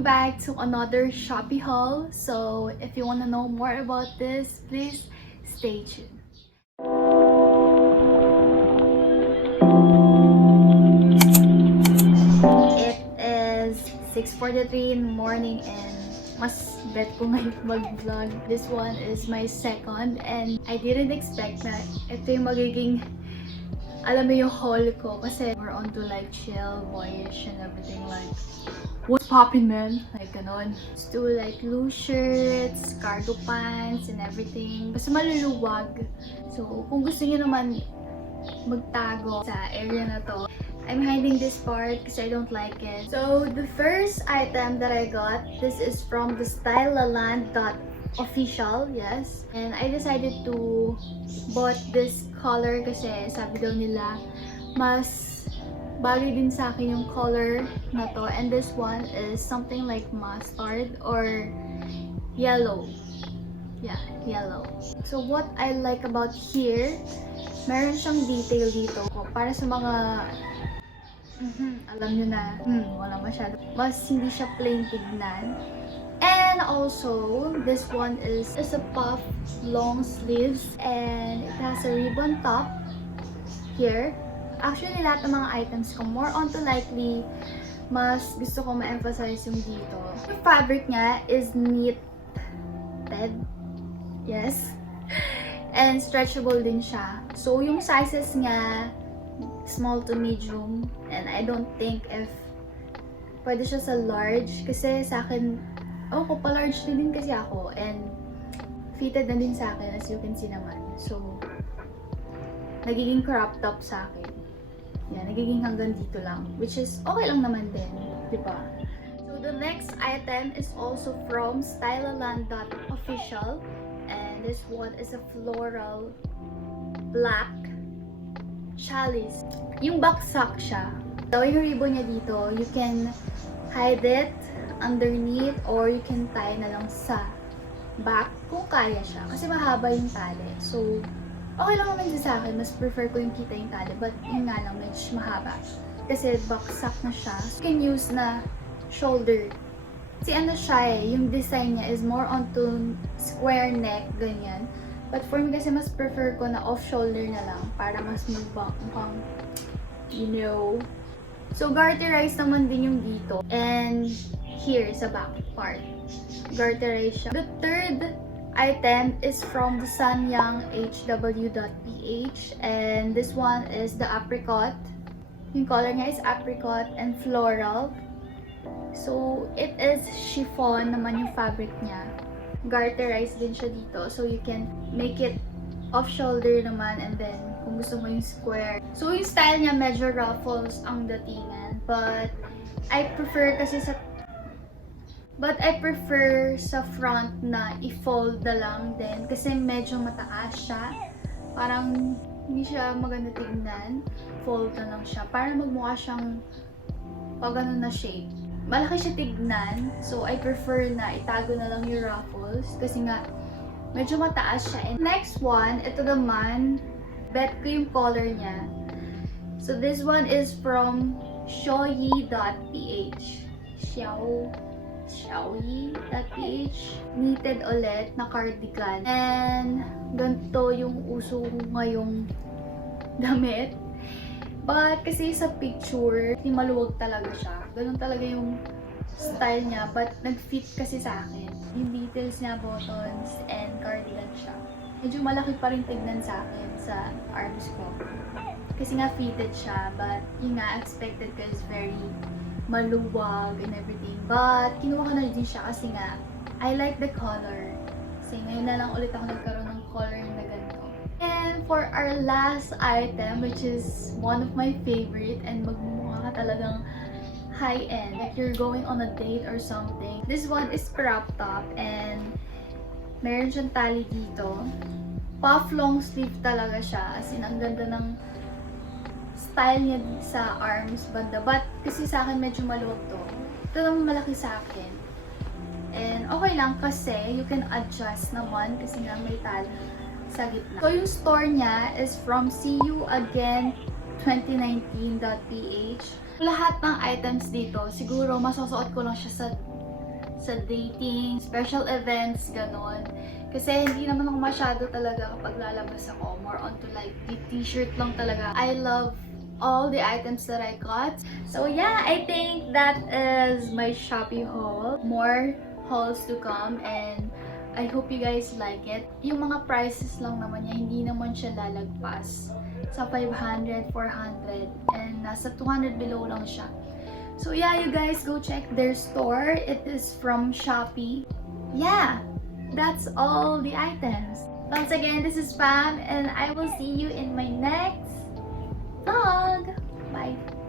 Welcome back to another Shopee haul. So if you want to know more about this, please stay tuned. It is 6:43 in the morning and mas bet ko ngayon mag-vlog. This one is my second and I didn't expect na ito yung magiging alam mo yung haul ko kasi we're on to like chill, boyish and everything like what's poppin' man? Like ganon. Let's do like loose shirts, cargo pants and everything. Basta maluluwag. So kung gusto niyo naman magtago sa area na to, I'm hiding this part because I don't like it. So the first item that I got, this is from the stylealand.official, yes. And I decided to bought this color kasi sabi daw nila mas bagay din sa akin yung color na to. And this one is something like mustard or yellow. Yeah, yellow. So what I like about here, meron siyang detail dito para sa mga alam nyo na, wala masyado. Mas hindi siya plain tignan. And also, this one is a puff long sleeves and it has a ribbon top here. Actually, lahat ng mga items ko, more onto likely, mas gusto ko ma-emphasize yung dito. Yung fabric niya is knitted. Yes. And stretchable din siya. So, yung sizes niya, small to medium. And I don't think if pwede siya sa large. Kasi sa akin, pa-large din kasi ako. And fitted na din sa akin as you can see naman. So, nagiging crop top sa akin. Yan, nagiging hanggang dito lang. Which is okay lang naman din. Diba? So, the next item is also from stylealand.official. And this one is a floral black chalice. Yung baksak siya. So, yung ribbon niya dito, you can hide it underneath or you can tie na lang sa back kung kaya siya. Kasi mahaba yung tali. So, okay lang naman siya sa akin. Mas prefer ko yung kita yung tali. But yun nga lang, medyo mahaba. Kasi baksak na siya. So, you can use na shoulder. Kasi ano siya yung design niya is more onto square neck, ganyan. But for me kasi mas prefer ko na off-shoulder na lang para mas mukhang, you know. So, garterized naman din yung dito. And here sa back part. Garterized siya. The third item is from the sanyang.hw.ph and this one is the apricot. Yung color niya is apricot and floral. So, it is chiffon naman yung fabric niya. Garterized din siya dito. So, you can make it off-shoulder naman and then kung gusto mo yung square. So, yung style niya medyo ruffles ang datingan. But, I prefer sa front na i-fold na lang din kasi medyo mataas siya. Parang hindi siya maganda tignan. Fold na lang siya. Para magmukha siyang pag-ano na shape. Malaki siya tignan. So, I prefer na itago na lang yung ruffles. Kasi nga, medyo mataas siya. And next one, ito naman, bet ko yung color niya. So, this one is from xiaoyi.ph. Xiaoyi.ph. Knitted ulit na cardigan. And, ganito yung uso ngayong damit. But, kasi sa picture, maluwag talaga siya. Ganun talaga yung style niya. But, nag-fit kasi sa akin. Yung details niya, buttons, and cardigan siya. Medyo malaki pa rin tignan sa akin sa arms ko. Kasi nga fitted siya. But, yung nga, expected ko is very maluwag and everything. But, kinuha ko na din siya kasi nga, I like the color. Kasi ngayon na lang ulit ako nagkaroon ng color na ganito. And for our last item, which is one of my favorite and magmumukha ka talagang high-end, like you're going on a date or something. This one is crop top and meron siyang tali dito. Puff long sleeve talaga siya. As in, ang ganda ng style niya sa arms banda. But kasi sa akin medyo maluwag to. Ito naman malaki sa akin. And okay lang kasi you can adjust naman kasi nga may tali sa gitna. So, yung store niya is from seeyouagain2019.ph. Lahat ng items dito, siguro masusuot ko lang siya sa sa dating, special events, ganon. Kasi hindi naman ako masyado talaga kapag lalabas ako. More onto like the t-shirt lang talaga. I love all the items that I got. So yeah, I think that is my Shopee haul. More hauls to come and I hope you guys like it. Yung mga prices lang naman niya, hindi naman siya lalagpas sa 500, 400, and nasa 200 below lang siya. So yeah, you guys go check their store. It is from Shopee. Yeah, that's all the items. Once again, this is Pam and I will see you in my next vlog. Bye.